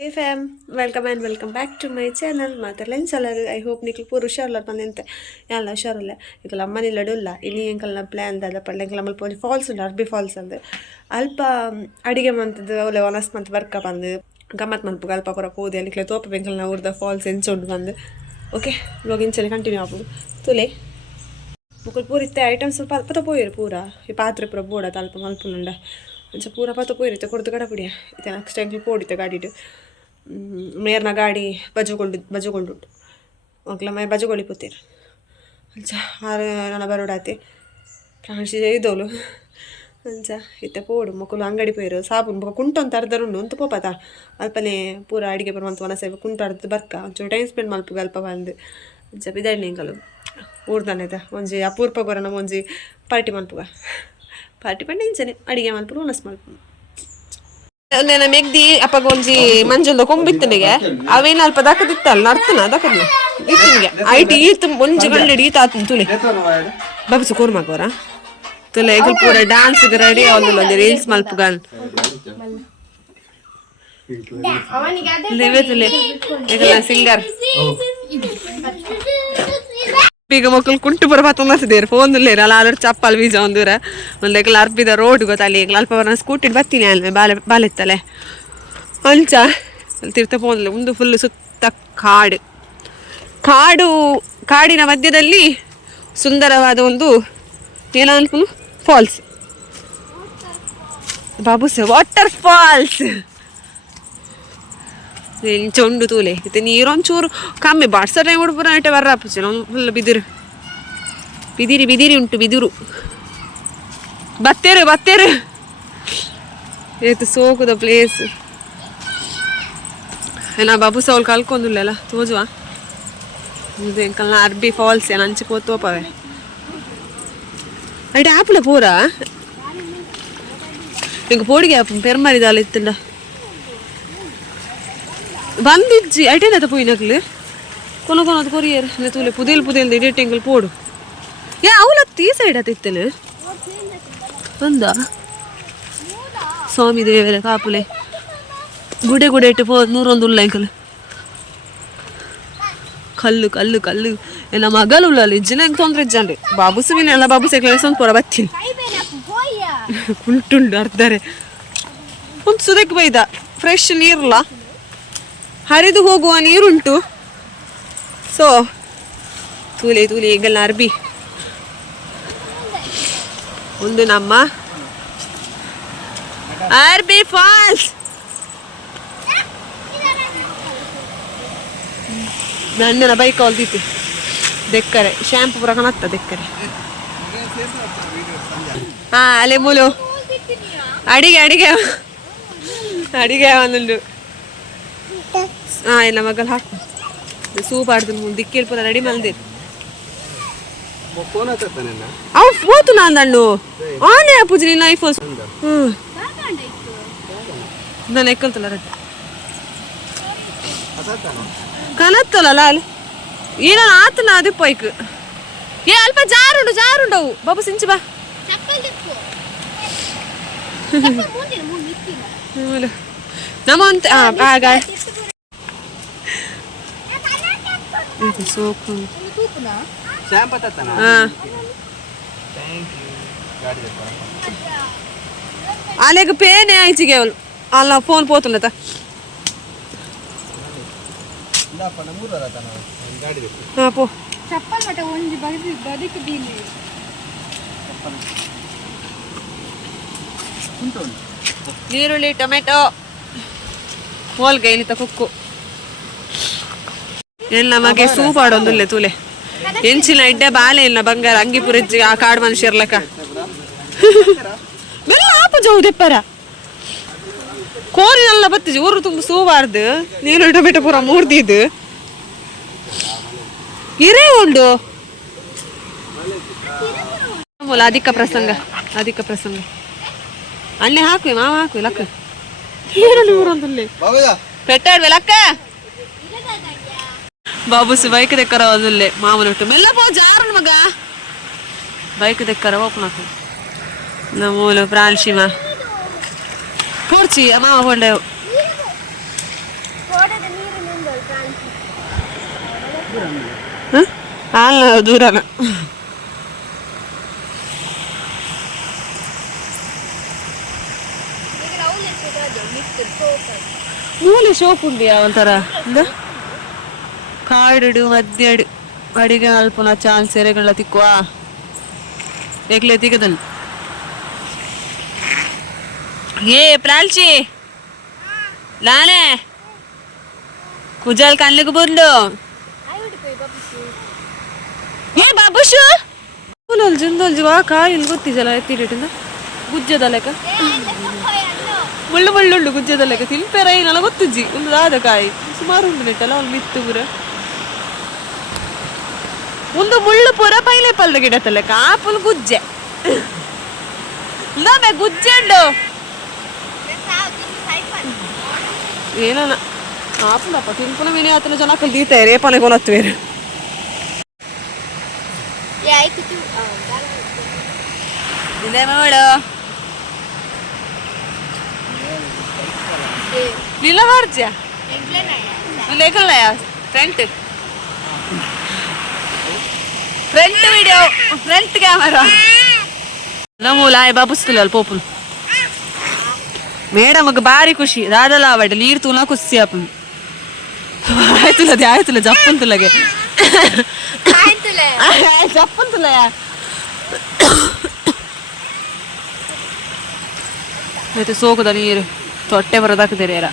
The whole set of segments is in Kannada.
Hey fam, welcome and welcome back to my channel. ಮಾತಾಡ್ಲೇನು ಚಲೋದು. ಐ ಹೋಪ್ ನಿಕ್ಲು ಪೂರ ಹುಷಾರಲ್ಲ ಬಂದಂತೆ ಎಲ್ಲ ಹುಷಾರಲ್ಲ ಈಗ ಅಮ್ಮನಿ ಲಡುಲ್ಲ ಇನಿ ಎಂಕಲ್ನ ಪ್ಲ್ಯಾನ್ ದಾದ ಪಳ್ಳೆಂಕಲ್ ಅಮ್ಮಲ್ ಪೋಲಿ ಫಾಲ್ಸ್ ಉಂಡು ಅರ್ಬಿ ಫಾಲ್ಸ್ ಅಂದು ಅಲ್ಪ ಅಡಿಗೆ ಮಂತದ್ದು ಅವಳೆ ಒನಸ್ ಮಂತ್ ಬರ್ಕ ಬಂದು ಗಮ್ಮತ್ ಮನ್ಪುಗ ಅಲ್ಪ ಪೂರ ಪೋದೆ ಅಲ್ಲಿಕ್ಲೆ ತೋಪ ಬೆಂಕಲ್ನ ಊರ್ದ ಫಾಲ್ಸ್ ಎಂಚುಂಡು ಬಂದು ಓಕೆ ಇವಾಗ ಇಂಚಲ್ಲಿ ಕಂಟಿನ್ಯೂ ಆಗ್ಬೋದು ತುಲೆ ಮುಕ್ಕಳು ಪೂರ ಇತ್ತೆ ಐಟಮ್ಸ್ ಪತ ಪೋಯಿರು ಪೂರ ಈ ಪಾತ್ರೆ ಪೂರ ಬೋಡ ತಲ್ಪ ಮಲ್ಪುನುಂಡ ಅಂಚ ಪೂರ ಪತ ಪೋಯಿರುತ್ತೆ ಕೊಡ್ದು ಕಡ ಪುಡಿಯ ಇತ್ತೆ ನೆಕ್ಸ್ಟ್ ಟೈಮ್ ಪೋಡಿತ್ತೆ ಗಾಡಿಡು ಮೇರ್ನ ಗಾಡಿ ಬಜುಗೊಂಡು ಮಕ್ಳ ಮೈ ಬಜುಗೊಳಿಪುತ್ತೀರು ಅಂಚ ಆರು ನನ್ನ ಬರೋಡಾತಿ ಪ್ರಾಣಿಸಿ ಇದೋಲು ಅಂಚ ಇತ್ತೆ ಪೋಡು ಮಕ್ಕಳು ಅಂಗಡಿ ಪೋಯಿರು ಸಾಬೂನು ಬೊಕ ಕುಂಟೊಂದು ಅರ್ಧರುಂಡು ಅಂತ ಪೋಪತ ಅಲ್ಪನೇ ಪೂರ ಅಡಿಗೆ ಬರುವಂತ ಒನಸೇವೆ ಕುಂಟರ್ದು ಬರ್ಕ ಒಂಚೂರು ಟೈಮ್ ಸ್ಪೆಂಡ್ ಮಲ್ಪುಗ ಅಲ್ಪ ಬಂದು ಅಂಚ ಬಿದಣ್ಣಿಂಗಲು ಊರ್ದಾನೆದ ಒಂಜಿ ಅಪೂರ್ಪ ಗೊರನ ಒಂಜಿ ಪಾರ್ಟಿ ಮಲ್ಪುಗ ಪಾರ್ಟಿ ಪಂಡ ಇಂಚನೆ ಅಡಿಗೆ ಮಲ್ಪುರು ಒನಸ್ ಮಲ್ಪು ಒಂದೇನ ಮೆಗ್ದಿ ಅಪ್ಪಗ ಒಂಜಿ ಮಂಜುಲ್ದ ಕೊಂಬಿತ್ತನಿಗೆ ಅವೇನು ಅಲ್ಪ ದಕ್ಕದಿತ್ತಲ್ಲ ಅರ್ಥನ ದಕ್ಕದ್ನ ಇತ್ತಿನಿಗೆ ಐಟಿ ಈತ್ ಒಂಜಿ ಗಂಡಡಿ ಈತ ಆತನ ತುಲೆ ಬಾಬುಸು ಕೋರ್ಮಾಕೋರ ತುಲೆ ಈಗ ಪೂರ ಡ್ಯಾನ್ಸ್ಗೆ ರೆಡಿ ಅವಲ್ಲ ಒಂದು ರೀಲ್ಸ್ ಮಲ್ಪುಗನ್ ಲೇವೆ ತುಲೆ ಈಗ ಸಿಂಗರ್ ಈಗ ಮಕ್ಕಳು ಕುಂಟು ಬರ ಮತ್ತೊಂದಿದ್ದೇರು ಫೋನ್ ಇಲ್ಲೇರು ಅಲ್ಲ ಆದ್ರೆ ಚಪ್ಪಲ್ ಬೀಜ ಒಂದೂರ ಒಂದು ಎಗ್ಲ ಅರ್ಬಿದ ರೋಡ್ ಗೊತ್ತಲ್ಲಿ ಈಗ ಅಲ್ಪ ಬರ ಸ್ಕೂಟಿ ಬರ್ತೀನಿ ಅಲ್ವೇ ಬಾಲೆತ್ತಲೆ ಅಂಚ ತಿರ್ತ ಫೋನ್ ಒಂದು ಫುಲ್ ಸುತ್ತ ಕಾಡಿನ ಮಧ್ಯದಲ್ಲಿ ಸುಂದರವಾದ ಒಂದು ಏನ ಅನ್ಕೊಂಡು ಫಾಲ್ಸ್ ಬಾಬುಸ್ ವಾಟರ್ ಫಾಲ್ಸ್ ಚೊಂಡು ತೂಲೆ ಇತ್ತೆ ನೀರೊಂಚೂರು ಕಮ್ಮಿ ಬಾಡ್ಸ ಟೈಮ್ ಉಡ್ಪುರ ನಟೆ ಬರ್ರಾಪುಚಿನ ಫುಲ್ ಬಿದಿರಿ ಉಂಟು ಬಿದಿರು ಬತ್ತೇರು ಏತು ಸೋಕುದ ಪ್ಲೇಸ್ ಏನ ಬಾಬು ಸೌಲ್ ಕಲ್ಕೊಂದುಲ್ಲ ತೋಜುವ ಇದು ಎಂಕಲ್ನ ಅರ್ಬಿ ಫಾಲ್ಸ್ ಏನ ಅಂಚೆ ಕೋತೋಪವೆ ಐಟ ಆಪುಲ ಪೂರ ಈಗ ಪೋಡಿಗೆ ಪೆರ್ಮರಿದಾಲ ಇತ್ತಂಡ ಬಂದಿಜ್ಜಿ ಐಟೇನತ ಪೋಯಿನಕ್ಲು ಕೊನೊದು ಕೊರಿಯರ್ ತೂಲೆ ಪುದೇಲ್ ಎಡಿಟಿಂಗಲ್ ಪೋಡು ಅವಲತ್ತು ಈ ಸೈಡ್ ಅತಿತ್ತಲು ಒಂದ ಸ್ವಾಮಿ ದೇವರ ಕಾಪುಲೆ ಗುಡೆ ಇಟ್ಟು ಪೋ ನೂರೊಂದು ಉಲ್ಲ ಎಂಕಲ್ ಕಲ್ಲು ಎಲ್ಲ ಮಗಲು ಇಜ್ಜಿನ ಹೆಂಗೆ ತೊಂದ್ರೆ ಇಜ್ಜನ್ರಿ ಬಾಬುಸು ಎಲ್ಲ ಬಾಬುಸ ಒಂದು ಪೊರ ಬತ್ತೀನಿ ಕುಂಟುಂಡು ಅರ್ಧಾರೆ ಒಂದು ಸುದಕ್ಕೆ ಬೈದ ಫ್ರೆಶ್ ನೀರಲ್ಲ ಹರಿದು ಹೋಗುವ ನೀರುಂಟು ಸೊ ತೂಲೆ ಈಗೆಲ್ಲ ಅರ್ಬಿ ಒಂದು ನಮ್ಮ ಅರ್ಬಿ ಫಾಲ್ಸ್ ನನ್ನನ ಬೈಕ್ ಹೊಲ್ದಿತ್ತು ದೆಕ್ಕರೆ ಶ್ಯಾಂಪು ಪುರ ಕಣತ್ತ ದೆಕ್ಕರೆ ಅಲೆ ಮೂಲು ಅಡಿಗೆ ಒಂದುಂಡು ಎಲ್ಲ ಮಗಲ್ ಹಾಕು ಸೂಪ್ ಆಡ್ದು ದಿಕ್ಕೇಳಿ ಪುರ ರೆಡಿ ಮಲ್ದಿರು ಅವ್ ಹೋತು ನಾನು ಆನೆ ಪೂಜೆ ನಿನ್ನ ಐಫೋನ್ ನಾನು ಎಕ್ಕಲ್ತಲ್ಲ ರಡ್ಡ ಕನತ್ತಲ್ಲ ಅಲ್ಲಿ ಏನ ಆತನ ಅದು ಪೈಕ್ ಅಲ್ಪ ಜಾರುಂಡವು ಬಾಬು ಸಿಂಚು ಬಾ ನಮ್ಮ ಅಂತ ಆಗ ಸೋಕು ಅಲೆಗ ಪೇನೆ ಆಯ್ಚಿಗೆ ಅವಳು ಅಲ್ಲ ಫೋನ್ ಪೋತುಂಡತ ಪೋ ನೀರುಳ್ಳಿ ಟೊಮೆಟೊ ಹೋಲ್ಗೆ ಇಲ್ಲಿತ ಕುಕ್ಕು ಎಲ್ಲ ಮಗೆ ಸೂಪ್ ಆಡೊಂದುಲ್ಲೆ ತೂಲೆ ಎಂಚಿನ ಇಡ್ಡೆ ಬಾಲೆ ಇಲ್ಲ ಬಂಗಾರ ಅಂಗಿ ಪುರಿಜ್ಜಿ ಆ ಕಾಡು ಮನುಷ್ಯರ್ಲಕ ಬೆಲ್ಲ ಆಪ ಜವು ದೆಪ್ಪರ ಕೋರಿನೆಲ್ಲ ಬತ್ತಿಜಿ ಊರು ತುಂಬ ಸೂಬಾರ್ದು ನೀರು ಟೊಮೆಟೊ ಪೂರ ಮೂರ್ದಿದ್ದು ಇರೇ ಉಂಡು ಅಧಿಕ ಪ್ರಸಂಗ ಅಣ್ಣೆ ಹಾಕುವೆ ಮಾವ ಹಾಕುವೆ ಲಕ್ಕ ನೀರಲ್ಲಿ ಊರೊಂದಲ್ಲಿ ಪೆಟ್ಟಾಡ್ವೆ ಲಕ್ಕ ಬಾಬುಸಿ ಬೈಕ್ ದೆಕ್ಕರ ಅದುಲ್ಲೆ ಮಾಮನೊಟ್ಟು ಮೆಲ್ಲ ಪೋ ಜಾರನ್ ಮಗ ಬೈಕ್ ದೆಕ್ಕರ ಓಪನ್ ನಮ್ಮೂಲು ಪ್ರಾಂಶಿಮ ಪೋರ್ಚಿ ಮಾವ ಹೊಂಡೆ ಅಲ್ಲ ದೂರನ ಮೂಲೆ ಶೋಪ್ ಉಂಡಿಯಾ ಒಂಥರ ಕಾಡು ಮಧ್ಯಾಡು ಅಡಿಗೆ ಅಲ್ಪನ ಚಾನ್ಸ್ ಎರೆಗಳ ತಿಕ್ಕುವ ಏಕ್ಲೆ ತಿಕ್ಕದನ್ ಏ ಪ್ರಾಲ್ಚಿ ಲಾನೆ ಕುಜಲ್ ಕಣ್ಲಿಗೆ ಬಂದು ಏ ಬಾಬುಶು ಜುಂದೊಲ್ಜುವಾ ಕಾಯಿಲ್ ಗೊತ್ತಿಜಲ್ಲ ಎತ್ತಿಟ್ಟಿಂದ ಗುಜ್ಜದ ಲೆಕ್ಕ ಮುಳ್ಳು ಮುಳ್ಳುಂಡು ಗುಜ್ಜದ ಲೆಕ್ಕ ತಿನ್ಪೆರ ಏನಲ್ಲ ಗೊತ್ತುಜ್ಜಿ ಒಂದು ದಾದ ಕಾಯಿ ಸುಮಾರು ಉಂಡು ನೆಟ್ಟಲ್ಲ ಒಂದು ಮಿತ್ತು ಪೂರ ಒಂದು ಮುಳ್ಳು ಪೂರ ಪೈನಾಪಲ್ ಗಿಡದ ಲೆಕ್ಕ ಆಪಲ್ ಗುಜ್ಜೆ ನಮ್ಮೆ ಗುಜ್ಜೆ ಉಂಡು ಏನನ ಆಪುಲಪ್ಪ ತಿನ್ಪುನ ಮೀನಿ ಆತನ ಜನಕ್ಕಲ್ಲಿ ದೀತಾರೆ ರೇಪನೆ ಕೊನತ್ವೇರು ಇಲ್ಲೇ ಮಾಡು ನೀಲ ಮಾಡ್ತೀಯ ಲೇಖಲ್ನಯ ಫ್ರಂಟ್ ವಿಡಿಯೋ ಫ್ರಂಟ್ ಕ್ಯಾಮರಾ ನಮ್ಮೂಲ ಬಾಬುಸ್ತಿಲ್ಲ ಅಲ್ಲಿ ಪೋಪುಲ್ ಮೇಡಮ್ಗೆ ಭಾರಿ ಖುಷಿ ದಾದಲ್ಲ ಅವಡ್ ನೀರು ತೂನ ಖುಷಿ ಅಪ್ಪನ್ ಆಯ್ತುಲ್ಲ ಜಪ್ಪಂತುಲ್ಲಗೆ ಜಪ್ಪಂತುಲ್ಲ ಮತ್ತೆ ಸೋಕದ ನೀರು ತೊಟ್ಟೆ ಬರೋದಾಕಿದ್ದೀರಿ ಯಾರ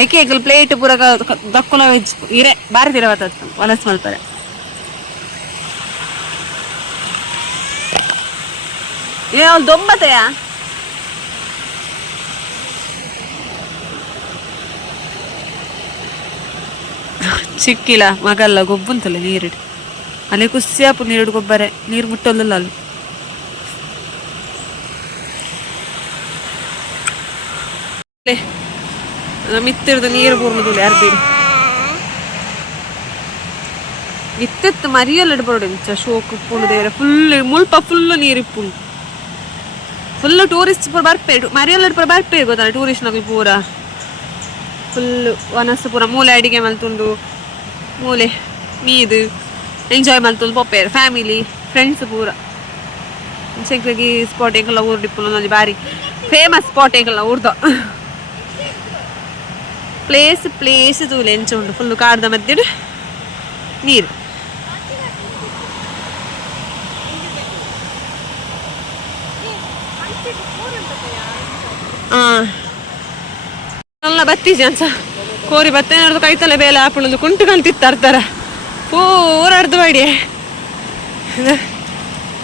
ಐಕೆ ಪ್ಲೇಟ್ ಪೂರ ದಕ್ಕುನ ವೆಜ್ ಇರೆ ಬಾರಿ ತಿರವತ್ತ ವನಸ್ ಮಾಡ್ತಾರೆ ಏ ಅವ್ಳು ದೊಂಬತೆಯ ಚಿಕ್ಕಿಲ್ಲ ಮಗಲ್ಲ ಗೊಬ್ಬುಂತಲ್ಲ ನೀರಿಡು ಅಲ್ಲಿ ಕುಸಿಯಾಪು ನೀರಿಡು ಗೊಬ್ಬರ ನೀರು ಮುಟ್ಟೋಲ್ಲ ಅಲ್ಲಿ ಮಿತ್ತಿರ್ದು ನೀರು ಪೂರ್ಣದು ಯಾರು ಬೇಡಿ ಇತ್ತೆತ್ತು ಮರಿಯಲ್ಲ ಇಡ್ಬಾರ್ದು ಶೋಕು ಪೂರ್ಣ ದೇವರ ಫುಲ್ ಮುಲ್ಪ ಫುಲ್ಲು ನೀರು ಇಪ್ಪುಂಡು ಫುಲ್ಲು ಟೂರಿಸ್ಟ್ ಪೂರ ಬರ್ಪೇರು ಮರಿಯಲ್ಲ ಇಡ್ಪುರ ಬರ್ಪೇರು ಗೊತ್ತಲ್ಲ ಟೂರಿಸ್ಟ್ನಾಗ ಪೂರ ಫುಲ್ಲು ವನಸ್ಸು ಪೂರ ಮೂಲೆ ಅಡಿಗೆ ಮಲ್ತುಂಡು ಮೂಲೆ ಮೀದು ಎಂಜಾಯ್ ಮಲ್ತುಂಡು ಪೊಪ್ಪೇರು ಫ್ಯಾಮಿಲಿ ಫ್ರೆಂಡ್ಸ್ ಪೂರ ಶಂಕರಗಿ ಸ್ಪಾಟ್ ಎಂಕಲ್ಲ ಊರು ಡಿಪ್ಪುಲು ನಂಗೆ ಭಾರಿ ಫೇಮಸ್ ಸ್ಪಾಟ್ ಎಂಕಲ್ಲ ಊರ್ದು ಪ್ಲೇಸ್ ತೂಲೆ ಎಂಚ ಉಂಡು ಫುಲ್ಲು ಕಾಡ್ದ ಮಧ್ಯೆ ನೀರು ಎಲ್ಲ ಬತ್ತೀಜಿ ಅನ್ಸ ಕೋರಿ ಬತ್ತೆ ನಡೆದು ಕೈತಲೆ ಬೇಲೆ ಹಾಕೊಂಡು ಕುಂಟು ಕಂತಿತ್ತಾರ್ತಾರ ಪೂರ ಅರ್ದು ಮಾಡಿ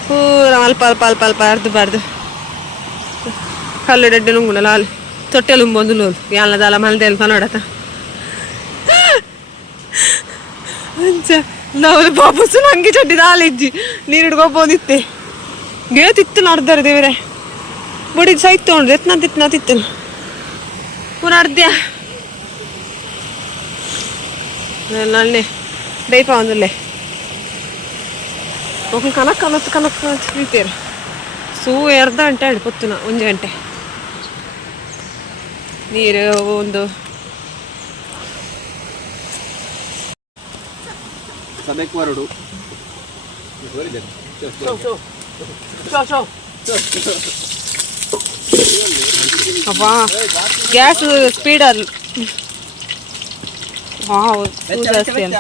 ಪೂರ ಅಲ್ಪ ಅರ್ದು ಕಲ್ಲು ಡಡ್ಡೆ ನುಂಗುಣಲ್ಲ ಅಲ್ಲಿ ತೊಟ್ಟೆಲು ಒಂದು ನೂಲು ಯಾಲದಲ್ಲ ಮಲ್ದೆಲ್ ಕನ್ನಡತ ಅಂಚ ನಾವು ಬಾಬುಸು ನಂಗೆ ಚಡ್ಡಿದ ಹಾಲಿಜ್ಜಿ ನೀರು ಗೊಬ್ಬೋದಿತ್ತೆ ಗೆಳತಿತ್ತು ನೋಡ್ದಾರೆ ದೇವರೇ ಬುಡಿದ್ ಸೈತ್ ತೊಗೊಂಡ್ರು ಎತ್ನ ತಿತ್ತನು ಪುನಃ ಅರ್ಧ್ಯ ನನ್ನೆ ದೈಪ ಒಂದಲ್ಲೇ ಹೋಗಿ ಕನಕ್ ಇರ್ತೀರ ಸೂ 2 ಗಂಟೆ ಆಡಿ ಪೊತ್ತುನ 1 ಗಂಟೆ ನೀರು ಒಂದು ಅಪ್ಪ ಗ್ಯಾಸ್ ಸ್ಪೀಡ್ ಅಲ್ಲ ಜಾಸ್ತಿ ಅಲ್ಲ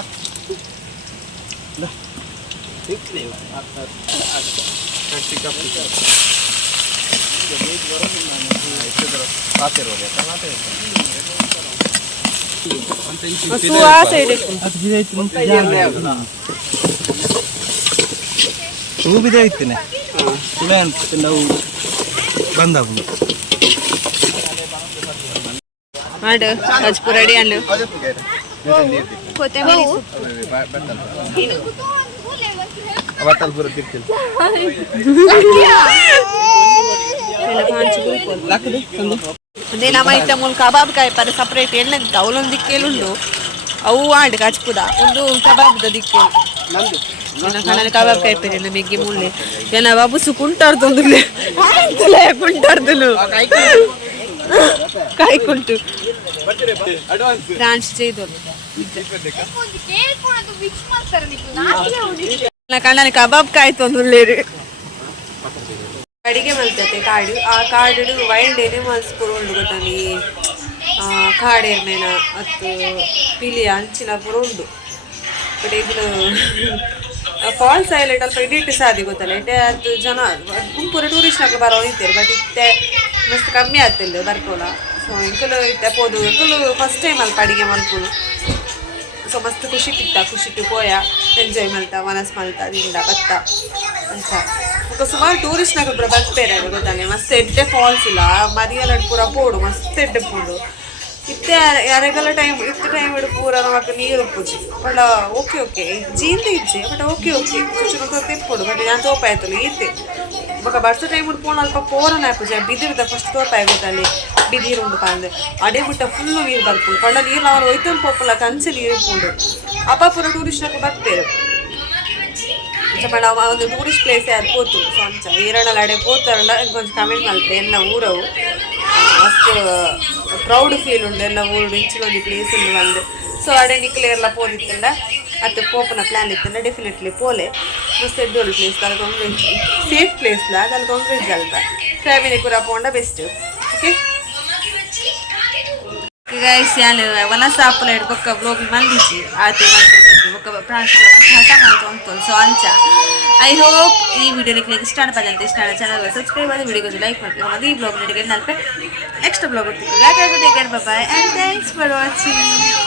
ಹೂ ಬಿದೆ ಇತ್ತೇನೆ ನಾವು ಬಂದ ಮಾಡು ಹಜ್ಪು ರೆಡಿ ಅಲ್ಲು ಕೊತ್ತಂಬರಿ ಬಟ್ಟಲ್ ಪೂರ ತಿರ್ತಿಲ್ಲ ಅದೇ ನಮ್ಮ ಇತ್ತ ಮೂಲ ಕಬಾಬ್ ಕಾಯಿ ಪರ ಸಪ್ರೇಟ್ ಎಣ್ಣೆ ಅವಳೊಂದು ದಿಕ್ಕೇಳುಂಡು ಅವು ಆಡು ಹಚ್ಪುದ ಒಂದು ಕಬಾಬ್ದ ದಿಕ್ಕೇಳು ಕಣ್ಣಲ್ಲಿ ಕಬಾಬ್ ಕಾಯಿ ಪೇರಿ ನಮಗೆ ಮುಳ್ಳೆ ಏನ ಬಾಬುಸು ಕುಂಟಾಡ್ತೊಂದು ಕುಂಟಾಡ್ದಲು ಕಾಯ್ಕೊಳ್ತು ಫ್ರಾನ್ಸ್ ചെയ്തോളൂ ಕಣ್ಣಲ್ಲಿ ಕಬಾಬ್ ಕಾಯ್ತು ಒಂದುಳ್ಳೇರು ಅಡಿಗೆ ಮಲ್ತತೆ ಕಾಡು ಆ ಕಾಡು ವೈಲ್ಡೇನೆ ಮಲ್ಸ್ಪುರ ಉಂಡು ಗೊತ್ತಾನಿ ಕಾಡೇರ್ ಮೇನ ಅತ್ತು ಪಿಲಿಯ ಅಂಚಿನ ಪುರ ಉಂಡು ಬಟ್ ಇದು ಫಾಲ್ಸ್ ಐಲೆಟ್ ಅಲ್ಪ ಇಡಿಟ್ಟು ಸಾದಿ ಗೊತ್ತಲ್ಲ ಇಟ್ಟೆ ಅದು ಜನ ಗುಂಪುರ ಟೂರಿಸ್ಟ್ನಾಗ ಬರೋ ಇದ್ದಾರೆ ಬಟ್ ಇತ್ತೆ ಮಸ್ತ್ ಕಮ್ಮಿ ಆಗ್ತಿಲ್ಲ ಬರ್ಕೋಲ ಸೊ ಇಂಕಲು ಇತ್ತೆ ಪೋದು ಇಂಕಲು ಫಸ್ಟ್ ಟೈಮ್ ಅಲ್ಪ ಅಡಿಗೆ ಮಲ್ಪುನು ಸೊ ಮಸ್ತ್ ಖುಷಿಟ್ಟು ಪೋಯ ಎಂಜಾಯ್ ಮಲ್ತ ಮನಸ್ ಮಲ್ತ ದಿಂದ ಬತ್ತ ಅಂತ ಸುಮಾರು ಟೂರಿಸ್ಟ್ನಾಗ ಪೂರ ಬರ್ತಾರೆ ಗೊತ್ತಾನೆ ಮಸ್ತ್ ಎಡ್ಡೆ ಫಾಲ್ಸ್ ಇಲ್ಲ ಮರಿಯಲ ಪೂರ ಪೋಡು ಮಸ್ತ್ ಎಡ್ಡೆ ಪೋಡು ಇತ್ತೆ ಯಾರಿಗೆಲ್ಲ ಟೈಮ್ ಇಡು ಪೂರ ನಮಗೆ ನೀರು ಉಪ್ಪುಜಿ ಬಟ್ ಓಕೆ ಜೀಂತ ಇಜ್ಜೆ ಬಟ್ ಓಕೆ ಚುಚ್ಚು ತಿಪ್ಪೋಡು ಬಟ್ ನಾನು ತೋಪ ಆಯ್ತಲ್ಲ ಈತೆ ಬೊಕ್ಕ ಬರ್ಸ ಟೈಮ್ ಉಡು ಪೋಣ ಅಲ್ಪ ಪೋರನ ಆಯ್ಪುಜಿ ಬಿದಿರ್ದ ಫಸ್ಟ್ ತೋಪ ಆಗೋದಲ್ಲಿ ಬಿದಿರು ಉಂಡು ಪಾಂದೆ ಅಡೆ ಬಿಟ್ಟ ಫುಲ್ಲು ನೀರು ಬರ್ಪುಡು ಪಂಡ ನೀರು ನಾವು ಒಯ್ತೊಂದು ಪೋಪಲ್ಲ ಕಂಚೆ ನೀರು ಇಪ್ಪುಂಡು ಅಪ್ಪ ಪೂರ ಟೂರಿಸ್ಟ್ನಾಗ ಬರ್ತಾರೆ ಪಂಡ ಒಂದು ಟೂರಿಸ್ಟ್ ಪ್ಲೇಸೇ ಅದು ಪೋತು ಸೊ ಅಂಚ ಈರಣಲ್ಲ ಅಡೆ ಪೋತಾರಲ್ಲ ಕೊಂಚ ಕಮೆಂಟ್ ಮಲ್ಪೆ ಎಲ್ಲ ಊರವು ಮಸ್ತ್ ಪ್ರೌಡ್ ಫೀಲ್ ಉಂಡು ಎಲ್ಲ ಊರು ಇಂಚಿನೊಂದು ಪ್ಲೇಸ್ ಉಂಡು ಬಂದು ಸೊ ಅಡೆ ನಿಕ್ಲೆ ಎಲ್ಲ ಪೋದಿತ್ತಂಡ ಅದು ಪೋಪನ ಪ್ಲ್ಯಾನ್ ಇತ್ತಂಡ ಡೆಫಿನೆಟ್ಲಿ ಪೋಲೆ ಮಸ್ತ್ ಎಡ್ಡೋಳು ಪ್ಲೇಸ್ ಅಲ್ಲಿ ತೊಂದರೆ ಸೇಫ್ ಪ್ಲೇಸ್ಲ ಅದಲ್ಲಿ ತೊಂದರೆ ಇಜ್ಜ ಅಲ್ಪ ಫ್ಯಾಮಿಲಿ ಕೂಡ ಪೋಂಡ ಬೆಸ್ಟ್ ಓಕೆ ಗೈಸ್ ಯಾನ್ ವನ ಸಾಪಲ ಇಡ್ ಬೊಕ್ಕ ಬ್ಲೋಗ್ ಮಂದಿಸಿ ಆತೆ ಬೊಕ್ಕ ಪ್ರಾಣಿಗಳ ಹಠ ಮಾಡ್ತು ಸೊ ಅಂಚ ಐ ಹೋಪ್ ಈ ವಿಡಿಯೋ ನಿಮಗೆ ಇಷ್ಟ ಅನ್ಪದಂತೆ ಇಷ್ಟ ಚಾನಲ್ ಸಬ್ಸ್ಕ್ರೈಬ್ ಮಾಡಿ ವಿಡಿಯೋಗೆ ಲೈಕ್ ಮಾಡ್ತೀವಿ ಮತ್ತು ಈ ಬ್ಲಾಗ್ ನಡಿಗೆ ನೆನಪೆ ನೆಕ್ಸ್ಟ್ ಬ್ಲಾಗ್ ಬರ್ತೀವಿ boy and thanks for watching.